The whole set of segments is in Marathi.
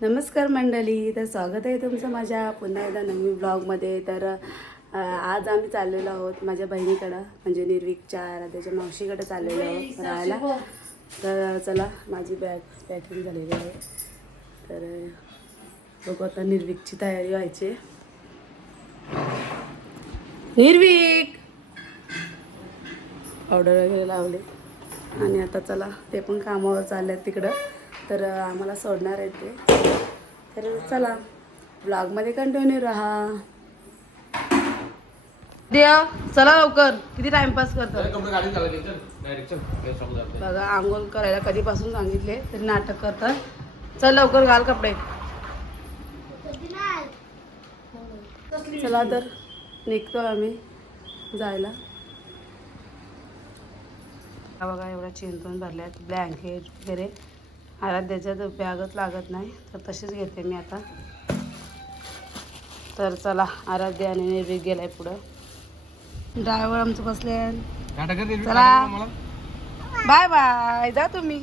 नमस्कार मंडळी तर स्वागत आहे तुमचं माझ्या पुन्हा एकदा नवीन ब्लॉगमध्ये तर आज आम्ही चाललेलो आहोत माझ्या बहिणीकडं म्हणजे निर्विकच्या आराध्याच्या मावशीकडे चाललेलो आहोत राहायला. तर चला माझी बॅग पॅकिंग झालेली आहे. तर बघू आता निर्विकची तयारी व्हायची. निर्विक! ऑर्डर वगैरे लावले. आणि आता चला ते पण कामावर चालले आहेत तिकडं. तर आम्हाला सोडणार आहेत ते. तर चला ब्लॉगमध्ये कंटिन्यू राहा. देव चला लवकर. किती टाइमपास करतो बघा आंघोळ करायला कधीपासून सांगितले तरी नाटक करतात. चल लवकर घाल कपडे. चला तर निघतो आम्ही जायला. हा बघा एवढ्या चिंतून भरल्यात ब्लँकेट वगैरे. आराध्याच्या बॅगच लागत नाही. तर तशीच घेते मी आता. तर चला आराध्य आणि निर्भीक गेलाय पुढं. ड्रायव्हर आमचं बसले चला. Bye bye. जा तुम्ही.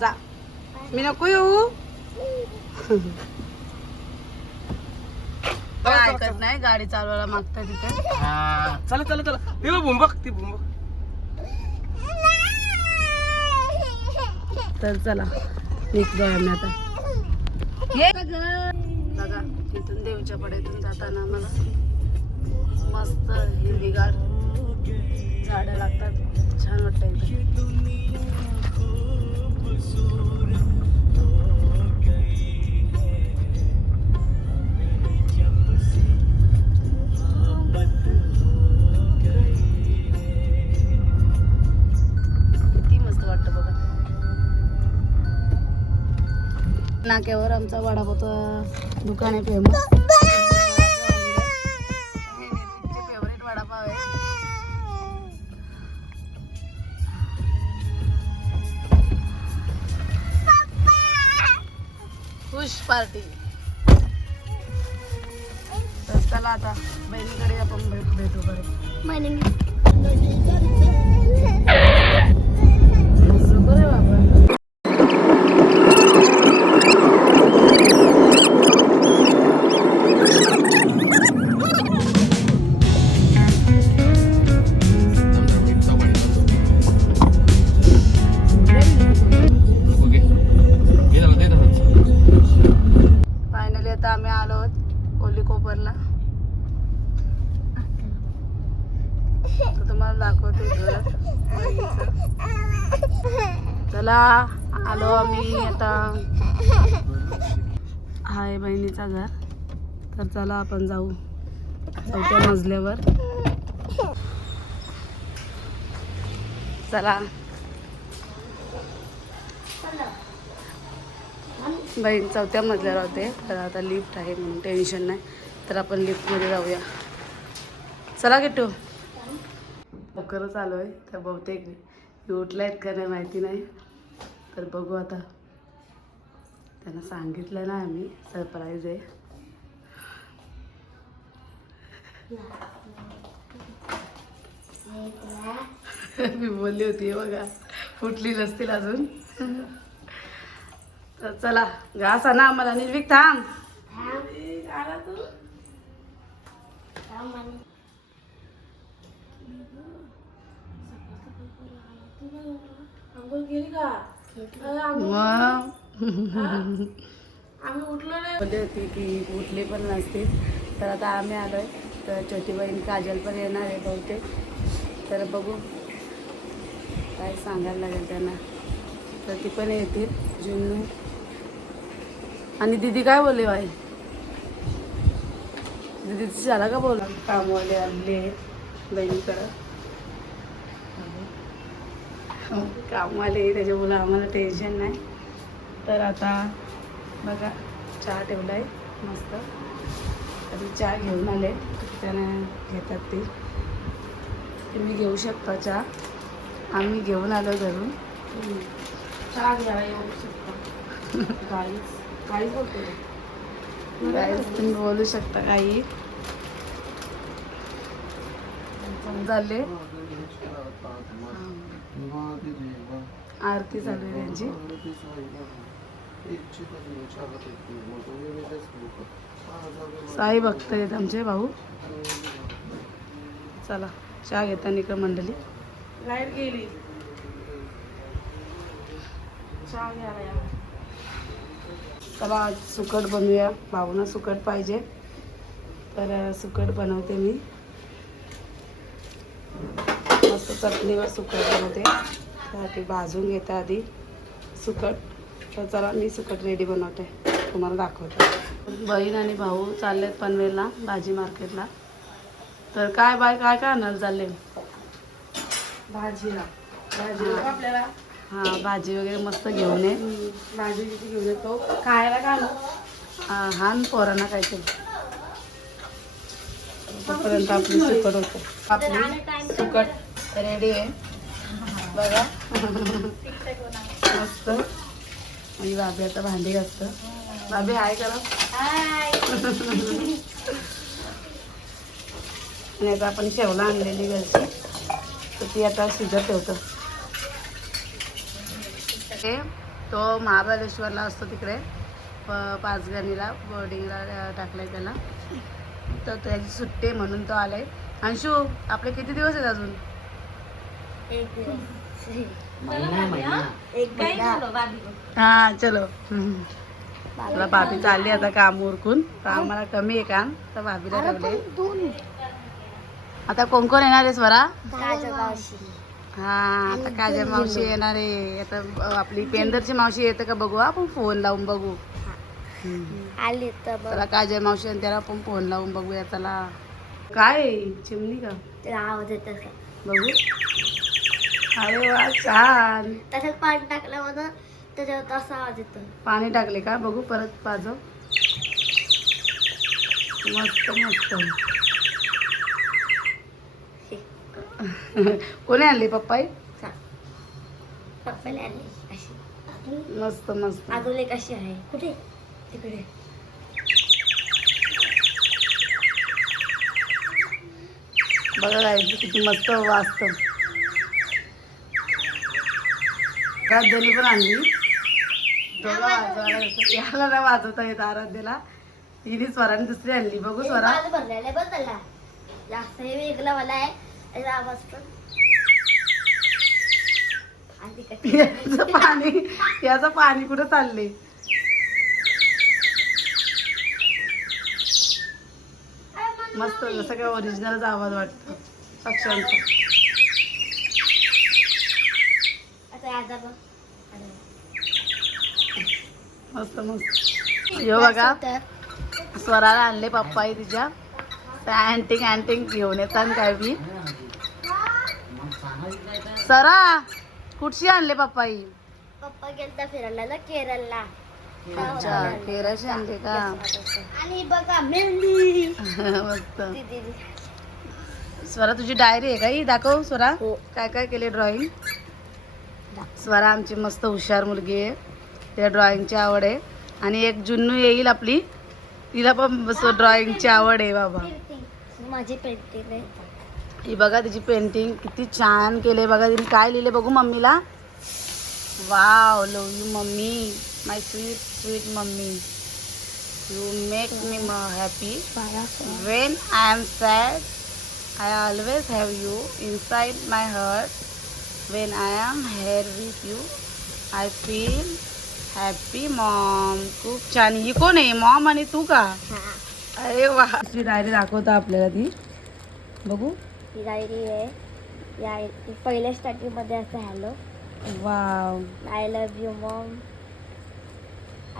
जा. मी नको येऊ. काय ऐकत नाही गाडी चालवायला मागताय तिथे. चला चला चला. ती बघ भुंबक ती भुंबक तर चला निघतो आम्ही आता. ये बघा तिथून देवीच्या पड्यातून जाताना मला मस्त हिरवीगार झाडं लागतात. छान वाटतं इथं. नाक्यावर आमचा वडापावचं दुकान आहे फेमस फेवरेट वडापाव आहे खुश पार्टी. तर चला आता बहिणीकडे आपण भेट भेटू बरं. तर चला आपण जाऊ चौथ्या मजल्यावर. चला. बहीण चौथ्या मजल्यावर होते. तर आता लिफ्ट आहे म्हणून टेन्शन नाही. तर आपण लिफ्टमध्ये जाऊया. चला गेटू लवकरच आलो आहे. तर बहुतेक मी उठला आहेत का नाही माहिती नाही. तर बघू आता. त्यांना सांगितलं ना आम्ही. सरप्राईज आहे. मी बोलली होती बघा फुटली नसतील अजून. तर चला घास ना आम्हाला निर्विक थांब. आला तू मग? बोलली होती की उठली पण नसते तर आता आम्ही आलोय. तर छोटी बहीण काजल पण येणार आहे बहुतेक. तर बघू काय सांगायला लागेल त्यांना. तर ती पण येतील जुन्नू. आणि दीदी काय बोलले बाई? दीदीची झाला का बोला कामवाले आले बहिणीकडं. कामवाले त्याच्यामुळं आम्हाला टेन्शन नाही. तर आता बघा चहा ठेवला आहे मस्त. आधी चहा घेऊन आले. त्यानं घेतात ते. तुम्ही घेऊ शकता चहा. आम्ही घेऊन आलो घरून. चहा घ्यायला येऊ शकतो. काहीच काहीच बोलतो गाईज तुम्ही बोलू शकता काही. झाले. आरती चालू आहे त्यांची. साई भक्त आहेत आमचे भाऊ. चला चहा घेताना इकडं मंडळी. लाइट गेली. चला आज सुकट बनवूया. भाऊना सुकट पाहिजे. तर सुकट बनवते मी. मस्त चटणीवर सुकट बनवते. त्यासाठी भाजून घेते आधी सुकट. तर चला मी सुकट रेडी बनवते. तुम्हाला दाखवते. बहीण आणि भाऊ चाललेत पनवेलला भाजी मार्केटला. तर काय बाय काय काय आणायला चालले? भाजीला. आपल्याला. हां भाजी वगैरे मस्त घेऊन ये. भाजी किती घेऊन येतो? खायला का आणू हा हान पोरांना काहीतरी. तोपर्यंत आपली सुकट होते. आपली सुकट रेडी आहे. बघा. मस्त. आणि बाबी आता भांडी घासतं. बाबी हाय करा. आणि आता आपण शेवला आणलेली घरची. तर ती आता शिजत ठेवतो. तो महाबळेश्वरला असतो तिकडे. प- पाचगणीला बोर्डिंगला टाकलाय त्याला. तर त्याची सुट्टी म्हणून तो आलाय. अंशू आपले किती दिवस आहेत अजून? हा? चलो. हम्म. चला भाभी चालली आता काम उरकून. तर आम्हाला कमी आहे काम तर भाभीला ठेवले. आता कोण कोण येणार आहे स्वरा हा आता काजल मावशी येणार आहे. आता आपली पेंदरची मावशी येते का बघू आपण फोन लावून बघू. हम्म. आली तर चला काजल मावशी आणि त्याला आपण फोन लावून बघूया. चला. काय? चिमणी का? त्याला आवाज येत काय बघू. अरे वा छान. त्याच्यात पाणी टाकलं म्हणून त्याच्यावर असा आवाज येतो. पाणी टाकले का? बघू परत पाजव. मस्त मस्त. कोणी आणली पप्पाई? पप्पाला आली अशी. मस्त मस्त. अजून एक अशी आहे. कुठे? तिकडे. बघा किती मस्त वाचत आराध्याने पण आणली. दोघं वाजवायला. याला नाही वाजवता येत आराध्याला. हिने स्वराने दुसरी आणली. बघू स्वरा. पाणी भरलेलं आहे बघ त्याला. जास्त हे वेगळा मला आहे. त्याचा आवाज पण आणि तिकडे याचं पाणी याचं पाणी कुठं चालले मस्त जसं काय ओरिजिनलच आवाज वाटतो. पक्ष्यांचा आता याचा बघ अरे. मस्त मस्त. यो बघा. स्वराला आणले पप्पाई तिच्या. त्या अँटिंग अँटिंग घेऊन येतात काय बी. सरा कुठची आणले पप्पाई? पप्पा गेलता फिरायला केरळला. अच्छा केराची आणले का? आणि बघा मेहंदी. मस्त. स्वरा तुझी डायरी आहे का ही? दाखव स्वरा. हो. काय काय केले ड्रॉइंग स्वरा आमची मस्त हुशार मुलगी आहे. तिला ड्रॉइंगची आवड आहे. आणि एक जुन्नू येईल आपली. तिला पण ड्रॉइंगची आवड आहे बाबा. पेंटिंग माझी पेंटिंग ही बघा तिची पेंटिंग किती छान केले बघा. तिने काय लिहिले बघू मम्मीला? Wow love you mummy. My sweet sweet mummy. You make me happy when I am sad I always have you inside my heart when I am here with you I feel happy mom खूप छान. ही कोण आहे? मॉम आणि तू का? अरे वा. डायरी दाखवता आपल्याला ती. बघू. ही डायरी आहे. या पहिल्या स्टार्टिंगमध्ये असं hello wow I love you mom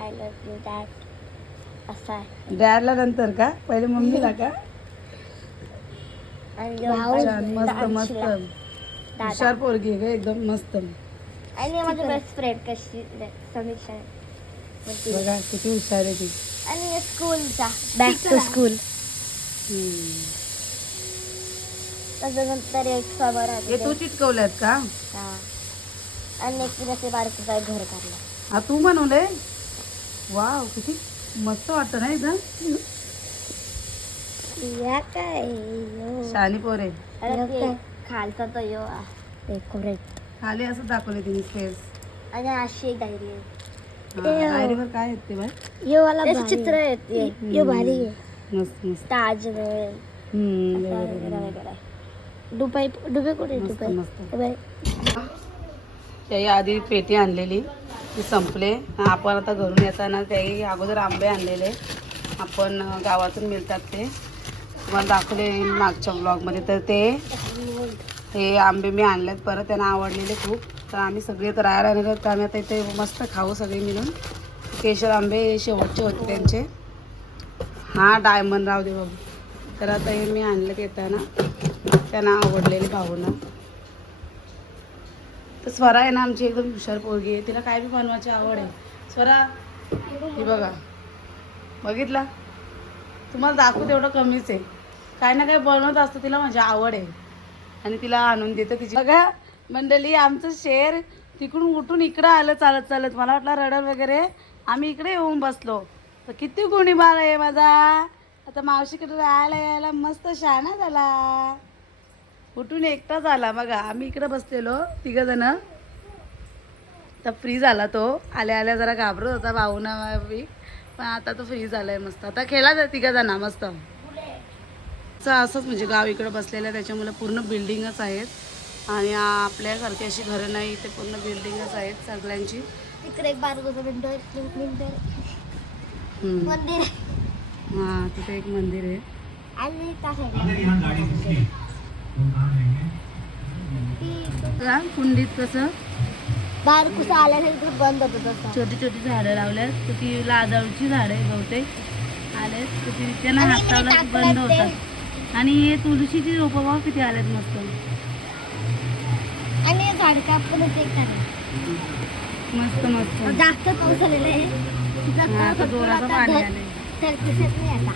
I love you dad असं आहे. डॅडला नंतर का? पहिले मम्मीला का? आणि मस्त मस्त. हुशार पोरगी आहे का एकदम मस्त. आणि माझी बेस्ट फ्रेंड कशी समीक्षा बघा किती हुशार आहे ती. आणि स्कूलचा बॅक टू स्कूल हम्म. त्याच्यानंतर एक समर हे तू चिटकवल्यात का? आणि एक बारकोचा घर काढला. हा तू बनवले वाव किती मस्त वाटतं ना एकदम. या काय. शानी पोरे खालचा तो यो डेकोरेट खाली असं दाखवले तिने स्टेज आणि अशी एक डायरी आहे. डायरीवर काय येते बाय? ये वाला चित्र येते ये भारी आहे. मस्त मस्त. ताजमहल. हम्म, बरोबर, बरोबर. दुबई दुबई कुठे दुबई. त्याही आधी पेटी आणलेली. ती संपले. आपण आता घरून येताना त्याही अगोदर आंबे आणलेले. आपण गावातून मिळतात ते. तुम्हाला दाखवले मागच्या ब्लॉगमध्ये तर ते हे आंबे मी आणलेत. परत त्यांना आवडलेले खूप. तर आम्ही सगळे तर राहायला तर आम्ही आता इथे मस्त खाऊ सगळे मिळून. केशर आंबे शेवटचे होते त्यांचे. हां डायमंड राव दे बाबू. तर आता हे मी आणलं येताना. त्यांना आवडलेले भाऊना तर स्वरा आहे ना आमची एकदम हुशार पोरगी आहे. तिला काय बी बनवायची आवड आहे. स्वरा हे बघा. बघितला? तुम्हाला दाखवू तेवढं कमीच आहे. काय ना काय बनवत असतं तिला माझी आवड आहे. आणि तिला आणून देतं तिची. बघा मंडळी आमचं शेर तिकडून उठून इकडं आलं चालत चालत. मला वाटलं रडल वगैरे. आम्ही इकडे येऊन बसलो. तर किती गुणी बाळ आहे माझा. आता मावशीकडे राहायला यायला मस्त शहाणा झाला. उठून एकटाच आला बघा आम्ही इकडं बसलेलो तिघंजणं. जण तर फ्री झाला तो. आल्या आल्या जरा घाबरत होता भाऊना. पण आता तो फ्री झाला आहे मस्त. आता खेळा तिघं जणं मस्त. असं असंच म्हणजे गाव इकडं बसलेलं आहे त्याच्यामुळे पूर्ण बिल्डिंगच आहेत. आणि आपल्यासारखी अशी घरं नाही इथे पूर्ण बिल्डिंगच आहेत सगळ्यांची. तिकडे एक हम्म. मंदिर. हां तिथे एक मंदिर आहे. आणि कुंडीत कसं? बाहेर कुठं आल्यानंतर बंद होतं तसं. छोटी छोटी झाडं लावल्यात. तर ती लाजाळूची झाडं आहे बहुतेक. आलेत. तर ती त्यांना हात लावला बंद ते. होतात. आणि हे तुळशीची रोपं बघ किती आलेत मस्त. आणि झाड एक झाड. मस्त मस्त. जास्त पाऊस आलेला आहे. आता जोराचं पाणी. तर दिसत नाही आता.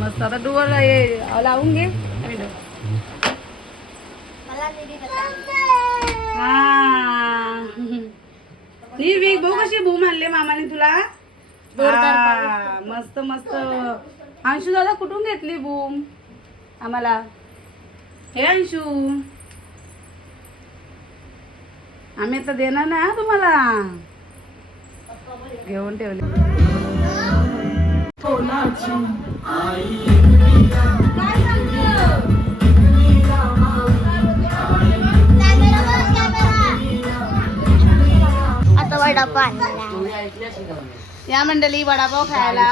मस्त आता हे लावून घे. हा. निर्भीक भाऊ कशी भूम आणले मामाने तुला. हा, मस्त मस्त. अंशू दादा कुठून घेतली बूम? आम्हाला. हे अंशू. आम्ही आता देणार ना तुम्हाला. घेऊन ठेवले. आता वडापाव आणला. या मंडळी वडापाव खायला.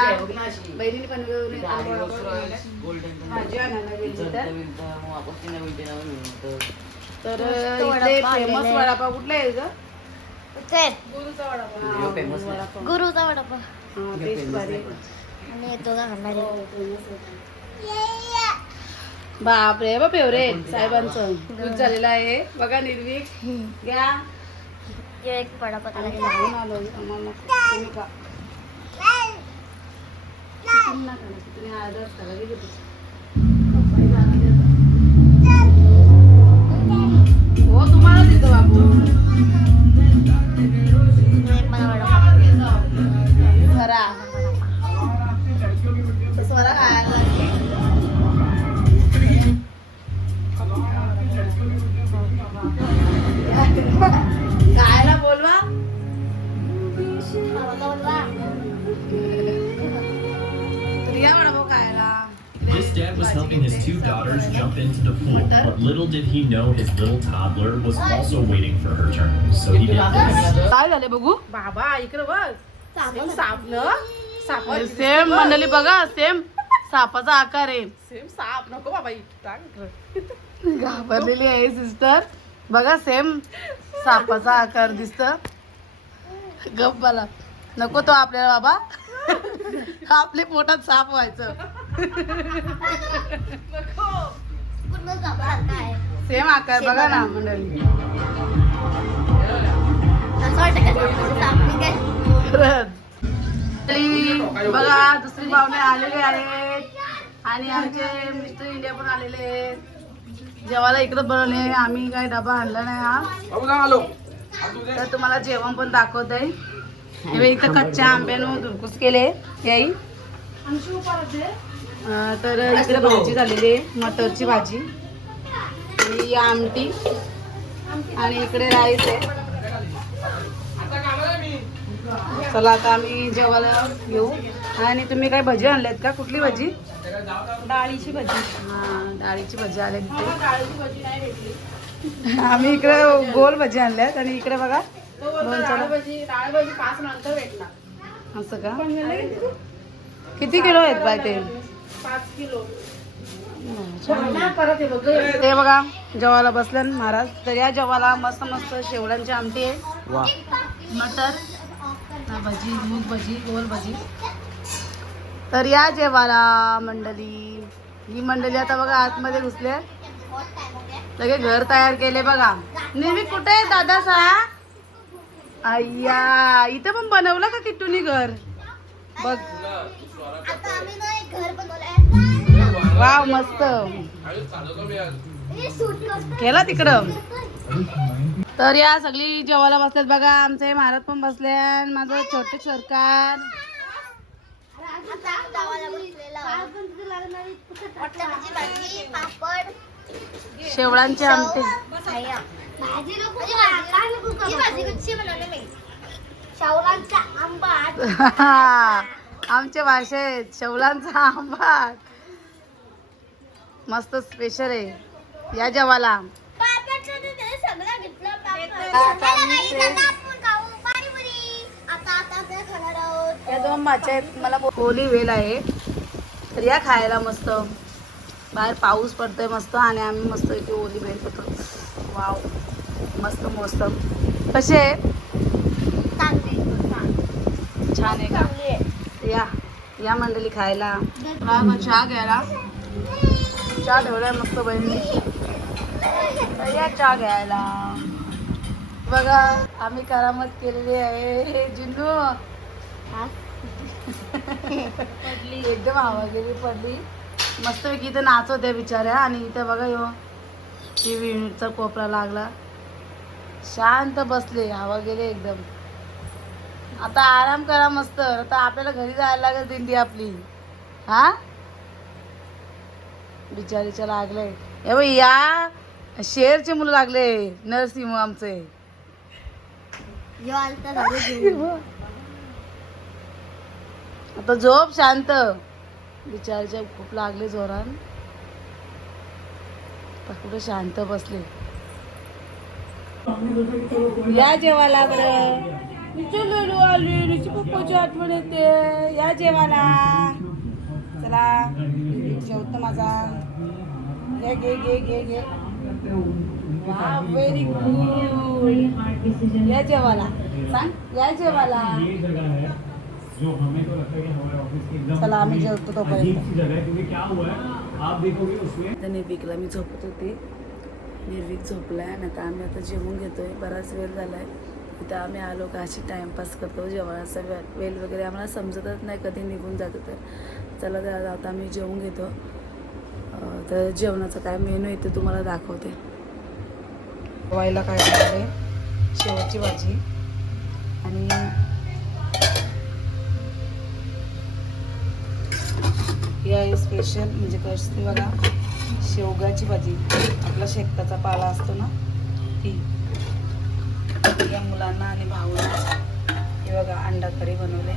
बहिणीने पण तर. इथे फेमस. वडापाव कुठला आहे ग? गुरुचा वडापाव. हा, हा, बापरे बा फेवरेट साहेबांचं. दूध झालेलं आहे. बघा निर्भीक घ्या. एक वडापाव खायला गेला. खाऊन आलो आम्हाला नको. तुम्ही खा. तुम्ही नका was also waiting for her turn. So he did this. काय झाले बघू? बाबा इकडे बघ. साप न? साप सेम मंडळी बघा सेम सापाचा आकार आहे. सेम साप नको बाबा इकडे टाक इकडे. घाबरलेली आहे सिस्टर बघा सेम सापाचा आकार दिसत. गप मला नको तो आपल्याला बाबा. आपले पोटात साप व्हायचं. पूर्ण सापासारखं आहे. सेम आकार बघा ना. मंडळी बघा दुसरी पाहुणे आलेले आहेत. आणि आमचे मिस्टर इंडिया पण आलेले आहेत. जेवायला इकडं बनवले आम्ही काही डबा आणला नाही हा. बाबू जा आलो. तर तुम्हाला जेवण पण दाखवत आहे. हे इथं कच्च्या आंब्यानं दुरकुस केले. याई. तर इकडे भाजी झालेली आहे. मटरची भाजी. ही आमटी. आणि इकडे राईस आहे. चला आता आम्ही जेवायला घेऊ आणि तुम्ही काय भजी आणल्यात का? कुठली भजी? डाळीची भाजी. हा डाळीची भजी भेटली. आम्ही इकडे गोल भजी आणल्यात. आणि इकडे बघा असं का? किती किलो आहेत बाय ते? पाच किलो. ते बघा जेवायला बसले महाराज. तर या जेवायला मस्त मस्त शेवड्यांची आमटी आहे. मटर हा, भजी मूग भजी गोल भजी. तर या जेवायला मंडळी. ही मंडळी आता बघा आतमध्ये घुसले लगे घर तयार केले बघा. नेहमी कुठे आहे दादा सा? अय्या इथं पण बनवलं का किट्टूनी घर? बघ. आता आम्ही ना एक घर बनवलंय. वाव मस्त. केला तिकडं. तर या सगळी जेवायला बसल्यात बघा आमचे महाराज पण बसले माझं छोटे सरकार शेवळांचे आमटे. आमच्या भाषेत शेवलांचा आंबा. मस्त स्पेशल आहे. या जेवाला या दोन माच्या आहेत मला ओली वेल आहे. तर या खायला मस्त. बाहेर पाऊस पडतोय मस्त आणि आम्ही मस्त इथे ओली वेल खातो. वाव. मस्त मस्त. कसे छान आहे का? या या मंडळी खायला. चहा घ्यायला चहा ठेवलाय मस्त बहिणी या चहा घ्यायला. बघा आम्ही करामत केलेली आहे. हे जिन्नू एकदम हवा गेली पडली मस्तपैकी इथं नाचवत आहे बिचाऱ्या. आणि इथं बघा यो टी व्हीचा कोपरा लागला. शांत बसले. हवा गेली एकदम. आता आराम करा मस्त. आता आपल्याला घरी जायला लागेल दिंडी आपली. हा? बिचारीच्या लागले. हे बघ या शेरचे मुलं लागले नरसिंह आमचे. आता झोप शांत. बिचारीच्या खूप लागले जोरान. कुठे शांत बसले. या जेवायला बरं. चलो आली पप्पाची आठवण येते. या जेवायला. चला जेवतो माझा. घे घे घे घे घे. व्हेरी गुड या जेवायला. सांग या जेवाला चला आम्ही जेवतो अजीब तोपर्यंत. तर निर्विकला मी झोपत होती. निर्विक झोपलाय आणि आता आम्ही आता जेवून घेतोय. बराच वेळ झालाय. तिथं आम्ही आलो का अशी टाइमपास करतो जेवणाचा वेळ वेळ वगैरे आम्हाला समजतच नाही कधी निघून जातो तर. चला तर आता आम्ही जेवून घेतो. तर जेवणाचं काय मेनू आहे ते तुम्हाला दाखवते. व्हायला काय आहे? शेवटची भाजी. आणि या आहे स्पेशल म्हणजे कशी बघा शेवगाची भाजी. आपला शेकटाचा पाला असतो ना ती. या मुलांना आणि भाऊला हे बघा अंडा कढी बनवले.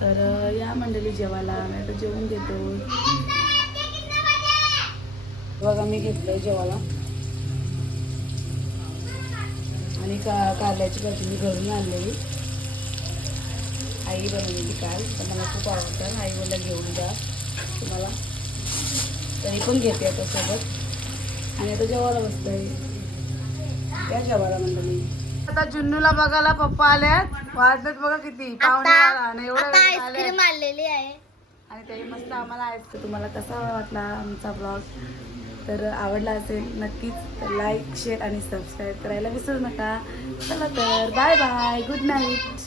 तर या मंडळी जेवायला. मी आता जेवून घेतो. बघा मी घेतलंय जेवायला. आणि का कारल्याची भाजी मी घरून आणलेली. आई बनवली काल. तर मला खूप आवडतं. आई बोलल्या घेऊन द्या तुम्हाला. तरी पण घेते आता सोबत. आणि आता जेवायला बसतोय. त्या जेवायला मंडळी. आता जुन्नूला बघायला पप्पा आल्यात वाजलेत बघा किती. पाहुणे आणि एवढं आता वेळ आले आईस्क्रीम आणलेली आहे. आणि ते मस्त आम्हाला आहे तुम्हाला कसा वाटला आमचा ब्लॉग तर आवडला असेल नक्कीच लाईक शेअर आणि सबस्क्राईब करायला विसरू नका. चला तर बाय बाय गुड नाईट